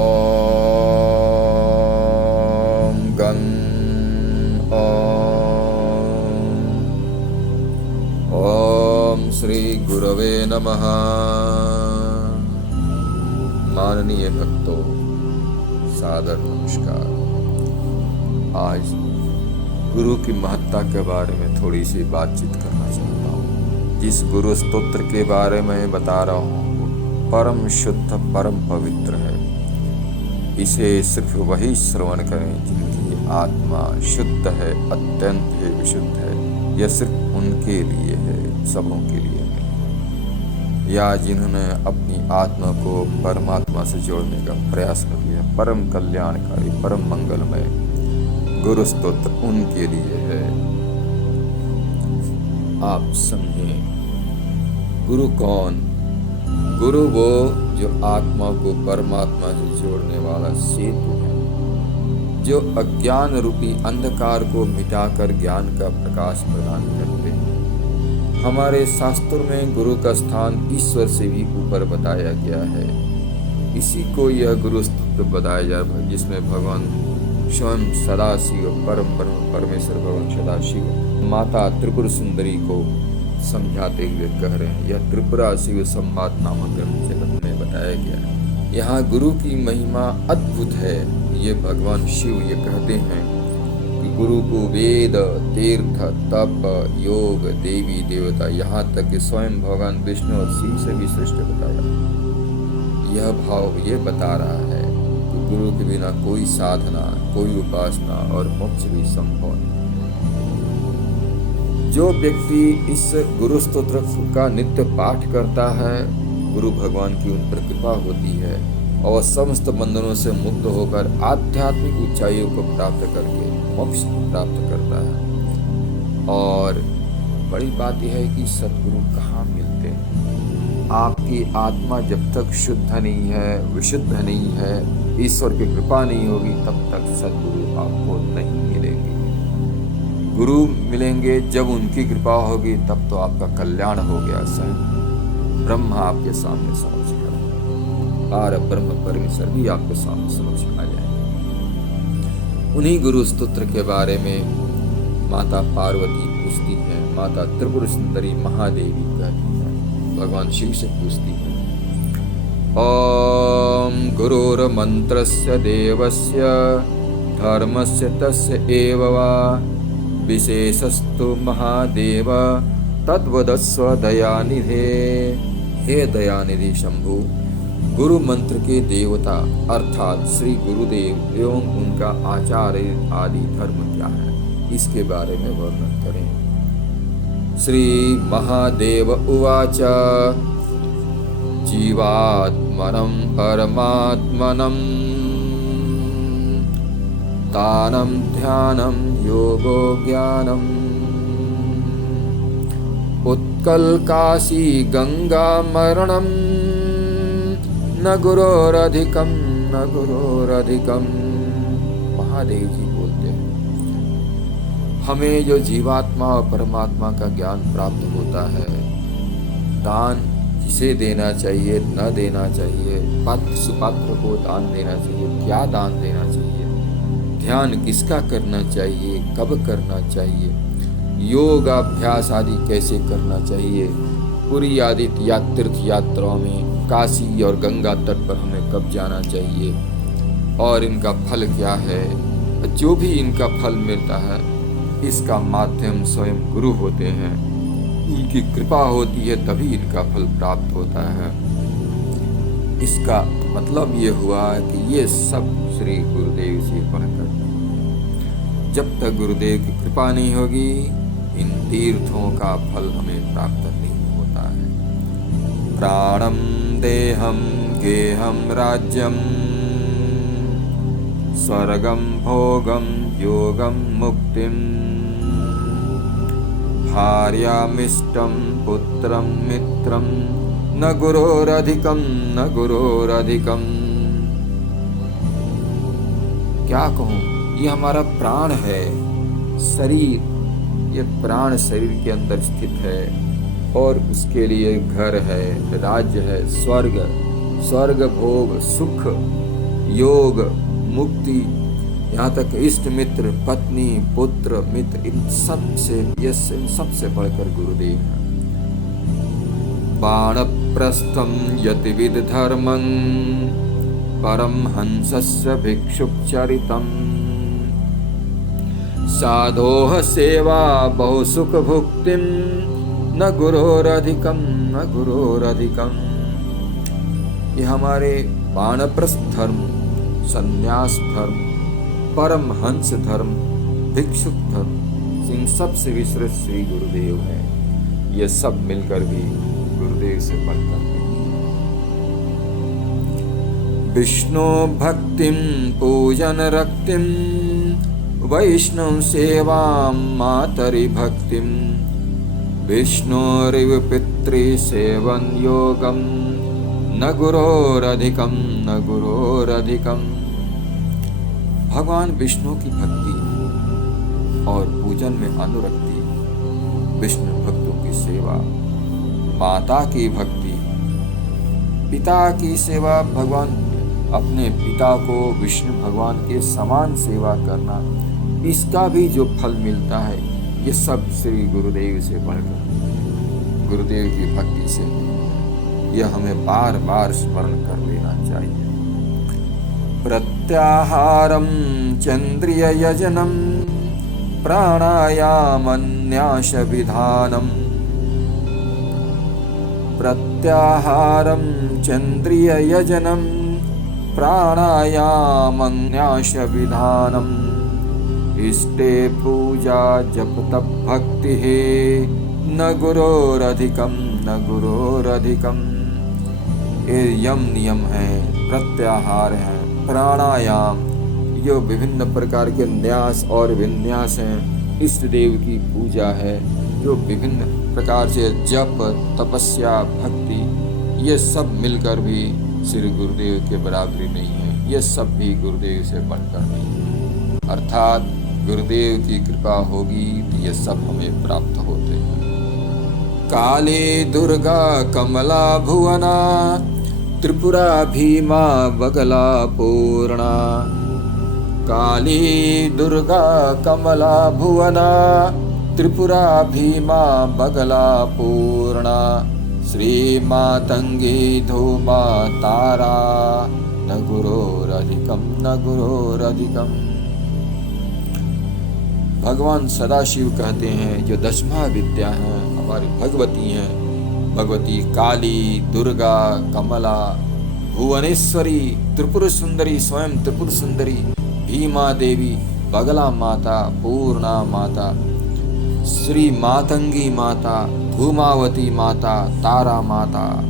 ओम गं ओम श्री गुरवे नमः। माननीय भक्तों, सादर नमस्कार। आज गुरु की महत्ता के बारे में थोड़ी सी बातचीत करना चाहता हूँ। जिस गुरु स्तोत्र के बारे में बता रहा हूँ परम शुद्ध, परम पवित्र है। इसे सिर्फ वही श्रवण करें जिनकी आत्मा शुद्ध है, अत्यंत ही विशुद्ध है। यह सिर्फ उनके लिए है, सबों के लिए नहीं। या जिन्होंने अपनी आत्मा को परमात्मा से जोड़ने का प्रयास कर लिया, परम कल्याणकारी, परम मंगलमय गुरु स्तोत्र उनके लिए है। आप समझें, गुरु कौन? गुरु वो जो आत्मा को परमात्मा से जोड़ने वाला सेतु है, जो अज्ञान रूपी अंधकार को मिटाकर ज्ञान का प्रकाश प्रदान करते हैं। हमारे शास्त्रों में गुरु का स्थान ईश्वर से भी ऊपर बताया गया है। इसी को यह गुरु स्तोत्र बताया जाए, जिसमें भगवान स्वयं सदाशिव, परम ब्रह्म परमेश्वर भगवान सदाशिव माता त्रिपुर सुंदरी को समझाते हुए कह रहे हैं। यह त्रिपुरा शिव संवाद नामक ग्रंथ जगत में बताया गया है। यहाँ गुरु की महिमा अद्भुत है। ये भगवान शिव ये कहते हैं कि गुरु को वेद, तीर्थ, तप, योग, देवी देवता, यहाँ तक कि स्वयं भगवान विष्णु और शिव से भी श्रेष्ठ बताया। यह भाव ये बता रहा है कि गुरु के बिना कोई साधना, कोई उपासना और मोक्ष भी संभव नहीं। जो व्यक्ति इस गुरु स्तोत्र का नित्य पाठ करता है, गुरु भगवान की उन पर कृपा होती है और समस्त बंधनों से मुक्त होकर आध्यात्मिक ऊंचाइयों को प्राप्त करके मोक्ष प्राप्त करता है। और बड़ी बात यह है कि सद्गुरु कहाँ मिलते हैं? आपकी आत्मा जब तक शुद्ध नहीं है, विशुद्ध नहीं है, ईश्वर की कृपा नहीं होगी, तब तक सद्गुरु आपको नहीं मिलेंगे। गुरु मिलेंगे जब उनकी कृपा होगी, तब तो आपका कल्याण हो गया। स्वयं ब्रह्मा आपके सामने समझ गया, पार ब्रह्म परमेश्वर भी आपके सामने समझ आ जाए। उन्हीं गुरु स्तोत्र के बारे में माता पार्वती पूछती है, माता त्रिपुर सुंदरी महादेवी कहती है, भगवान शिव से पूछती है, ओम गुरुर मंत्रस्य देवस्य धर्मस्य तस्य एव वा विशेषस्तु महादेव तद्वदस्व दयानिधे। हे दयानिधि शंभु, गुरु मंत्र के देवता अर्थात श्री गुरुदेव एवं उनका आचार्य आदि धर्म क्या है, इसके बारे में वर्णन करें। श्री महादेव उवाच जीवात्मनं परमात्मनं दानं ध्यानं योगो ज्ञानम् उत्कलकाशी गंगा मरणं न गुरोरधिकं न गुरोरधिकम। महादेव जी बोलते हैं, हमें जो जीवात्मा और परमात्मा का ज्ञान प्राप्त होता है, दान किसे देना चाहिए, न देना चाहिए, पात्र सुपात्र को दान देना चाहिए, क्या दान देना चाहिए, ध्यान किसका करना चाहिए, कब करना चाहिए, योग अभ्यास आदि कैसे करना चाहिए, पुरी आदि तीर्थ यात्राओं में काशी और गंगा तट पर हमें कब जाना चाहिए, और इनका फल क्या है, जो भी इनका फल मिलता है इसका माध्यम स्वयं गुरु होते हैं। उनकी कृपा होती है तभी इनका फल प्राप्त होता है। इसका मतलब ये हुआ कि ये सब श्री गुरुदेव से बढ़कर, जब तक गुरुदेव की कृपा नहीं होगी इन तीर्थों का फल हमें प्राप्त नहीं होता है। प्राणम देहम गेहम राज्यम स्वर्गम भोगम योगम मुक्तिम भार्यामिष्टं पुत्रं मित्रं न गुरोरधिकं न गुरोरधिकम। क्या कहूँ, ये हमारा प्राण है, शरीर, ये प्राण शरीर के अंदर स्थित है और उसके लिए घर है, राज्य है, स्वर्ग, स्वर्ग भोग सुख, योग, मुक्ति, यहाँ तक इष्ट मित्र, पत्नी, पुत्र, मित्र, इन सबसे बढ़कर गुरुदेव हैं। बाणप्रस्थं यतिविद धर्मं परमहंसस्य भिक्षुचरितं साधोः सेवा बहु सुख भुक्तिं न गुरोरधिकं न गुरोरधिकं। ये हमारे बाणप्रस्थ धर्म, संन्यास धर्म, परमहंस धर्म, भिक्षुक धर्म, इन सबसे विस्तृत श्री गुरुदेव है। ये सब मिलकर भी गुरुदेव से बढ़कर विष्णु भक्तिं पूजन रक्तिं वैष्णव सेवां मातरि भक्तिं विष्णोरिव पितृ सेवन योगम न गुरोरधिकम न गुरोरधिकम। भगवान विष्णु की भक्ति और पूजन में अनुरक्ति, विष्णु भक्तों की सेवा, माता की भक्ति, पिता की सेवा, भगवान अपने पिता को विष्णु भगवान के समान सेवा करना, इसका भी जो फल मिलता है, ये सब श्री गुरुदेव से बढ़कर गुरुदेव की भक्ति से, यह हमें बार बार स्मरण कर लेना चाहिए। प्रत्याहारं चंद्रिय यजनम प्राणायामन्यास विधानम प्रत्याहारं चंद्रिय यजनम प्राणायामन्यास विधानम इष्टे पूजा जप तप भक्ति न गुरोरधिकम न गुरोरधिकम। ये यम नियम है, प्रत्याहार है, प्राणायाम, जो विभिन्न प्रकार के न्यास और विन्यास हैं, इष्ट देव की पूजा है, जो विभिन्न प्रकार से जप, तपस्या, भक्ति, ये सब मिलकर भी श्री गुरुदेव के बराबरी नहीं है। ये सब भी गुरुदेव से बढ़कर नहीं है। अर्थात गुरुदेव की कृपा होगी तो ये सब हमें प्राप्त होते हैं। काली दुर्गा कमला भुवना त्रिपुरा भीमा बगला पूर्णा। काली दुर्गा कमला भुवना त्रिपुरा भीमा बगला पूर्णा। श्री मातंगी धूमा तारा न गुरोरधिकम न गुरोरधिकम। भगवान सदाशिव कहते हैं जो दशमा विद्या हैं हमारी भगवती हैं, भगवती काली, दुर्गा, कमला, भुवनेश्वरी, त्रिपुर सुंदरी, स्वयं त्रिपुर सुंदरी, भीमा देवी, बगला माता, पूर्णा माता, श्री मातंगी माता, धूमावती माता, तारा माता,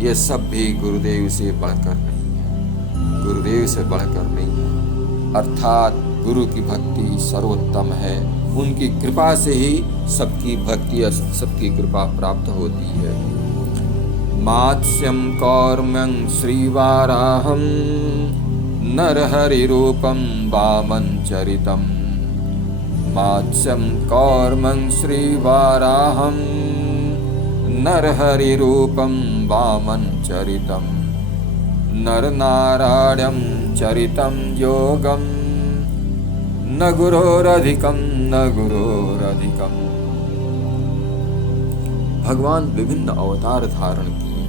ये सब भी गुरुदेव से बढ़कर नहीं है, गुरुदेव से बढ़कर नहीं है। अर्थात गुरु की भक्ति सर्वोत्तम है, उनकी कृपा से ही सबकी भक्ति, सबकी कृपा प्राप्त होती है। मात्स्यं कौर्म्यं श्रीवाराहं नरहरि रूपं वामन चरितम्। मात्स्यं कौर्म्यं श्रीवाराहं नरहरि रूपं वामन चरितम्। नरनारायणं चरितं योगं न गुरोरधिकम न गुरोरधिकम। भगवान विभिन्न अवतार धारण किए,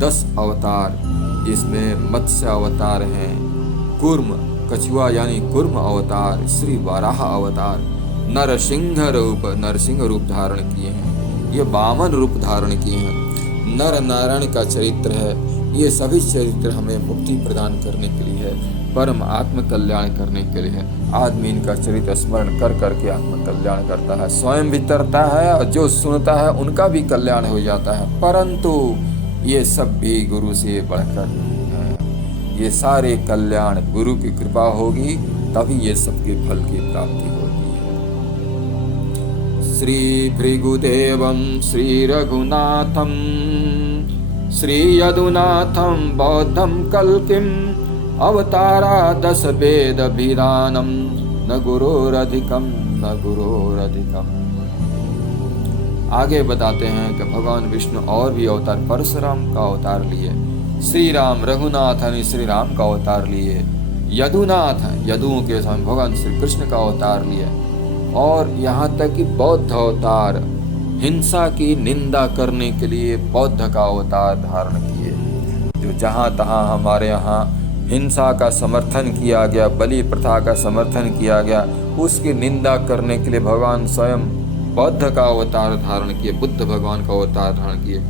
10 अवतार, जिसमें मत्स्य अवतार हैं, कूर्म कछुआ यानी कूर्म अवतार, श्री वाराह अवतार, नरसिंह रूप धारण किए हैं, ये वामन रूप धारण किए हैं, नर नारायण का चरित्र है। ये सभी चरित्र हमें मुक्ति प्रदान करने के लिए है, परम आत्म कल्याण करने के लिए है। आदमी इनका चरित्र स्मरण कर करके आत्म कल्याण करता है, स्वयं भी तरता है और जो सुनता है उनका भी कल्याण हो जाता है। परंतु ये सब भी गुरु से बढ़कर नहीं है। ये सारे कल्याण गुरु की कृपा होगी तभी ये सबके फल की प्राप्ति होती है। श्री भृगुदेवं श्री रघुनाथं श्री यदुनाथं बौद्धं कल्किं अवतारा 10 वेद भिधानम न गुरोरधिकम न गुरोरधिकम। आगे बताते हैं कि भगवान विष्णु और भी अवतार, परशुराम का अवतार लिए, श्री राम रघुनाथ ने श्री राम का अवतार लिए, यदुनाथ यदुओं के स्वामी भगवान श्री कृष्ण का अवतार लिए, और यहाँ तक कि बौद्ध अवतार हिंसा की निंदा करने के लिए बौद्ध का अवतार धारण किए। जो जहाँ तहाँ हमारे यहाँ हिंसा का समर्थन किया गया, बलि प्रथा का समर्थन किया गया, उसकी निंदा करने के लिए भगवान स्वयं बौद्ध का अवतार धारण किए, बुद्ध भगवान का अवतार धारण किए।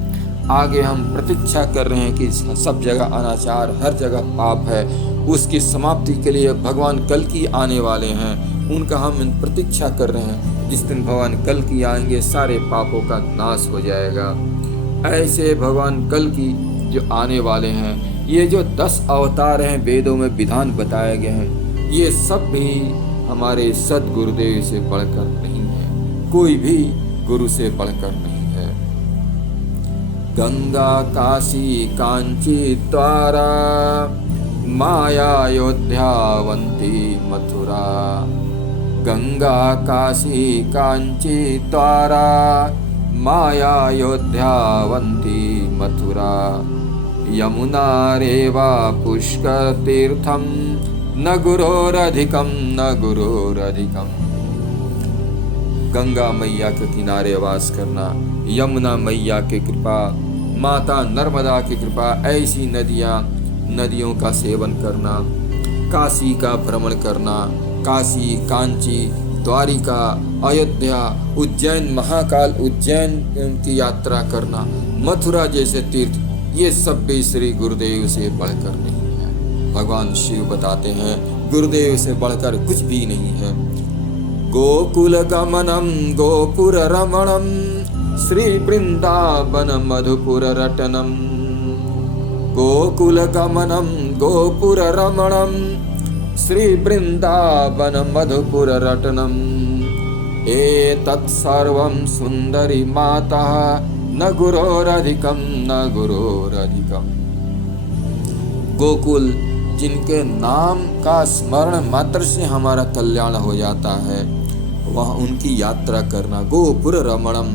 आगे हम प्रतीक्षा कर रहे हैं कि सब जगह अनाचार, हर जगह पाप है, उसकी समाप्ति के लिए भगवान कल की आने वाले हैं, उनका हम प्रतीक्षा कर रहे हैं। जिस दिन भगवान कल की आएंगे सारे पापों का नाश हो जाएगा। ऐसे भगवान कल की जो आने वाले हैं, ये जो 10 अवतार हैं वेदों में विधान बताए गए हैं, ये सब भी हमारे सद्गुरुदेव से बढ़कर नहीं है, कोई भी गुरु से बढ़कर नहीं है। गंगा काशी कांची द्वारा माया अयोध्यावंती मथुरा, गंगा काशी कांची द्वारा माया अयोध्यावंती मथुरा, यमुना रेवा पुष्कर तीर्थम न गुरोरधिकम न गुरोरधिकम। गंगा मैया के किनारे वास करना, यमुना मैया की कृपा, माता नर्मदा की कृपा, ऐसी नदियों का सेवन करना, काशी का भ्रमण करना, काशी कांची द्वारिका अयोध्या उज्जैन महाकाल उज्जैन की यात्रा करना, मथुरा जैसे तीर्थ, ये सब भी श्री गुरुदेव से बढ़कर नहीं है। भगवान शिव बताते हैं गुरुदेव से बढ़कर कुछ भी नहीं है। गोकुल गमनम गोपुर रमणम श्री वृंदावन मधुपुर रटनम, गोकुल गमनम गोपुर रमणम श्री वृंदावन मधुपुर रटनम, एतत् सर्वं सुंदरी माता न गुरोरधिकम न गुरोरधिकम। गोकुल जिनके नाम का स्मरण मात्र से हमारा कल्याण हो जाता है, वह उनकी यात्रा करना। गोपुर रमणम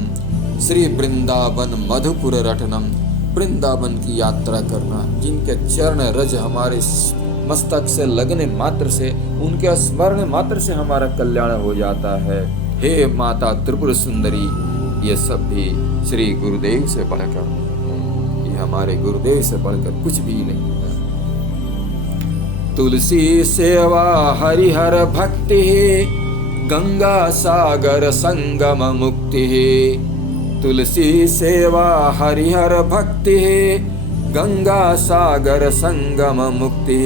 श्री वृंदावन मधुपुर रटनम, वृंदावन की यात्रा करना, जिनके चरण रज हमारे मस्तक से लगने मात्र से, उनके स्मरण मात्र से हमारा कल्याण हो जाता है। हे माता त्रिपुर सुंदरी, ये सब भी श्री गुरुदेव से बढ़कर नहीं है, ये हमारे गुरुदेव से बढ़कर कुछ भी नहीं है। तुलसी सेवा हरिहर भक्ति, गंगा सागर संगम मुक्ति, तुलसी सेवा हरिहर भक्ति, गंगा सागर संगम मुक्ति,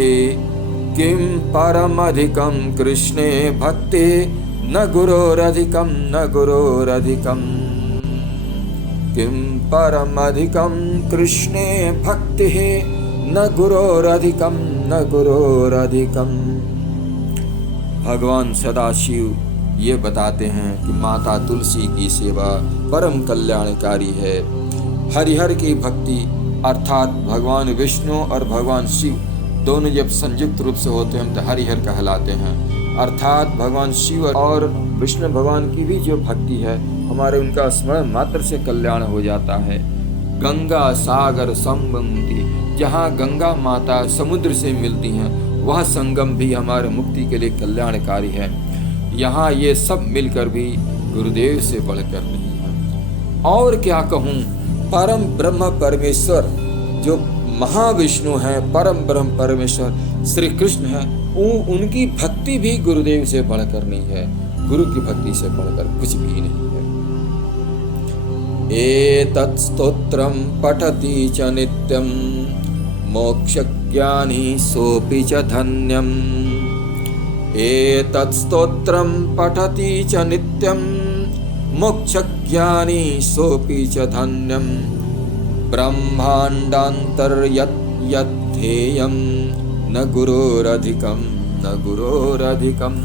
किम परमधिकम कृष्णे भक्ति न गुरोरधिकम न गुरोरधिकम, किम परमधिकम कृष्णे भक्ति न गुरोरधिकम न गुरोरधिकम। भगवान सदाशिव ये बताते हैं कि माता तुलसी की सेवा परम कल्याणकारी है। हरिहर की भक्ति अर्थात भगवान विष्णु और भगवान शिव दोनों जब संयुक्त रूप से होते हैं तो हरिहर कहलाते हैं। अर्थात भगवान शिव और विष्णु भगवान की भी जो भक्ति है हमारे उनका स्मरण मात्र से कल्याण हो जाता है। गंगा सागर संगम, जहाँ गंगा माता समुद्र से मिलती हैं वह संगम भी हमारे मुक्ति के लिए कल्याणकारी है। यहाँ ये सब मिलकर भी गुरुदेव से बढ़कर नहीं है। और क्या कहूँ, परम ब्रह्म परमेश्वर जो महाविष्णु हैं, परम ब्रह्म परमेश्वर श्री कृष्ण हैं, उनकी भक्ति भी गुरुदेव से बढ़कर नहीं है। गुरु की भक्ति से बढ़कर कुछ भी नहीं है। एतत् स्तोत्रम पठति च नित्यम मोक्षज्ञानी सोऽपि च धन्यम, एतत् स्तोत्रम पठति च नित्यम मोक्षज्ञानी सोऽपि च धन्यम, ब्रह्माण्डान्तर्यत्यध्येयं न गुरोरधिकं न गुरोरधिकं,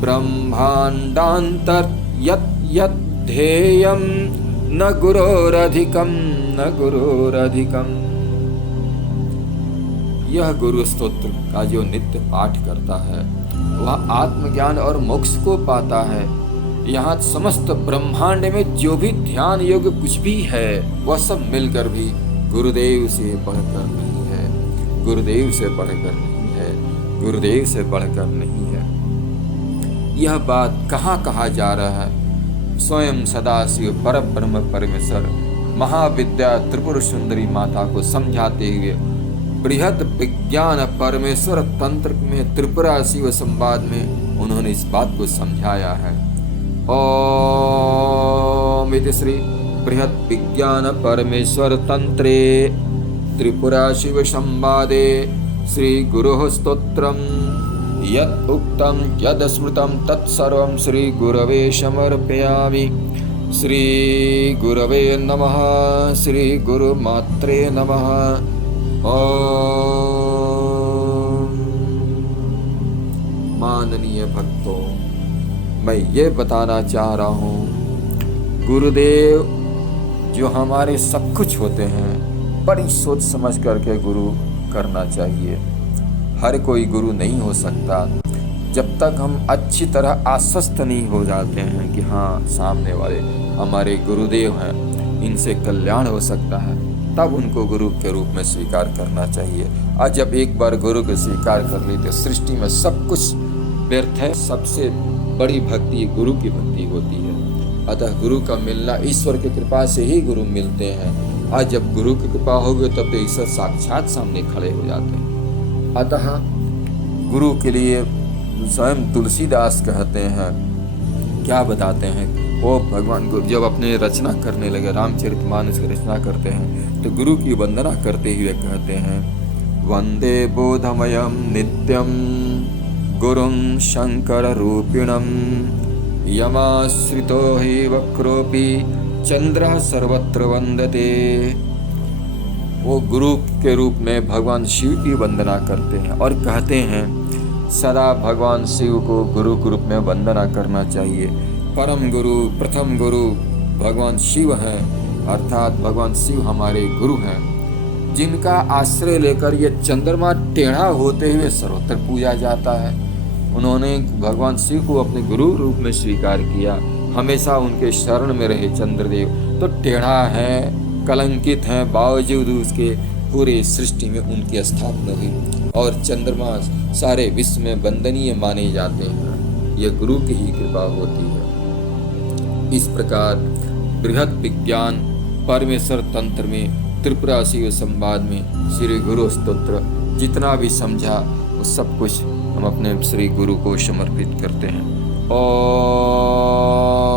ब्रह्माण्डान्तर्यत्यध्येयं न गुरोरधिकं न गुरोरधिकं। यह गुरु स्तोत्र का जो नित्य पाठ करता है वह आत्मज्ञान और मोक्ष को पाता है। यहाँ समस्त ब्रह्मांड में जो भी ध्यान योग्य कुछ भी है वह सब मिलकर भी गुरुदेव से बढ़कर नहीं है, गुरुदेव से बढ़कर नहीं है, गुरुदेव से बढ़कर नहीं है। यह बात कहाँ कहा जा रहा है? स्वयं सदाशिव परब्रह्म परमेश्वर महाविद्या त्रिपुर सुंदरी माता को समझाते हुए बृहद विज्ञान परमेश्वर तंत्र में त्रिपुरा शिव संवाद में उन्होंने इस बात को समझाया है। ओम इति श्री बृहद विज्ञान परमेश्वर तंत्रे त्रिपुरा शिव संवादे श्री गुरुः स्तोत्रम यत् उक्तं यद् स्मृतं तत्सर्वं श्री गुरवे समर्पयामि। श्री गुरवे नमः, श्री गुरुमात्रे नमः। ओम। माननीय भक्तों, मैं ये बताना चाह रहा हूँ, गुरुदेव जो हमारे सब कुछ होते हैं, बड़ी सोच समझ करके गुरु करना चाहिए। हर कोई गुरु नहीं हो सकता जब तक हम अच्छी तरह आश्वस्त नहीं हो जाते हैं कि हाँ सामने वाले हमारे गुरुदेव हैं, इनसे कल्याण हो सकता है, तब उनको गुरु के रूप में स्वीकार करना चाहिए। और जब एक बार गुरु को स्वीकार कर ली तो सृष्टि में सब कुछ व्यर्थ है। सबसे बड़ी भक्ति गुरु की भक्ति होती है। अतः गुरु का मिलना, ईश्वर की कृपा से ही गुरु मिलते हैं। आज जब गुरु की कृपा होगी तब तो ईश्वर साक्षात सामने खड़े हो जाते हैं। अतः गुरु के लिए स्वयं तुलसीदास कहते हैं, क्या बताते हैं, वो भगवान को जब अपने रचना करने लगे, रामचरितमानस की रचना करते हैं, तो गुरु की वंदना करते हुए कहते हैं, वंदे बोधमयं नित्यं गुरुं शंकर रूपिणं यमाश्रितो हि वक्रोपि चंद्रः सर्वत्र वंदते। वो गुरु के रूप में भगवान शिव की वंदना करते हैं और कहते हैं सदा भगवान शिव को गुरु के रूप में वंदना करना चाहिए। परम गुरु, प्रथम गुरु भगवान शिव हैं, अर्थात भगवान शिव हमारे गुरु हैं, जिनका आश्रय लेकर ये चंद्रमा टेढ़ा होते हुए सर्वत्र पूजा जाता है। उन्होंने भगवान शिव को अपने गुरु रूप में स्वीकार किया, हमेशा उनके शरण में रहे। चंद्रदेव तो टेढ़ा है, कलंकित हैं, बावजूद उसके पूरे सृष्टि में उनकी स्थापना हुई और चंद्रमा सारे विश्व में वंदनीय माने जाते हैं। यह गुरु की ही कृपा होती है। इस प्रकार बृहद विज्ञान परमेश्वर तंत्र में त्रिपुरा शिव संवाद में श्री गुरु स्तोत्र जितना भी समझा वो सब कुछ हम अपने श्री गुरु को समर्पित करते हैं। ओम।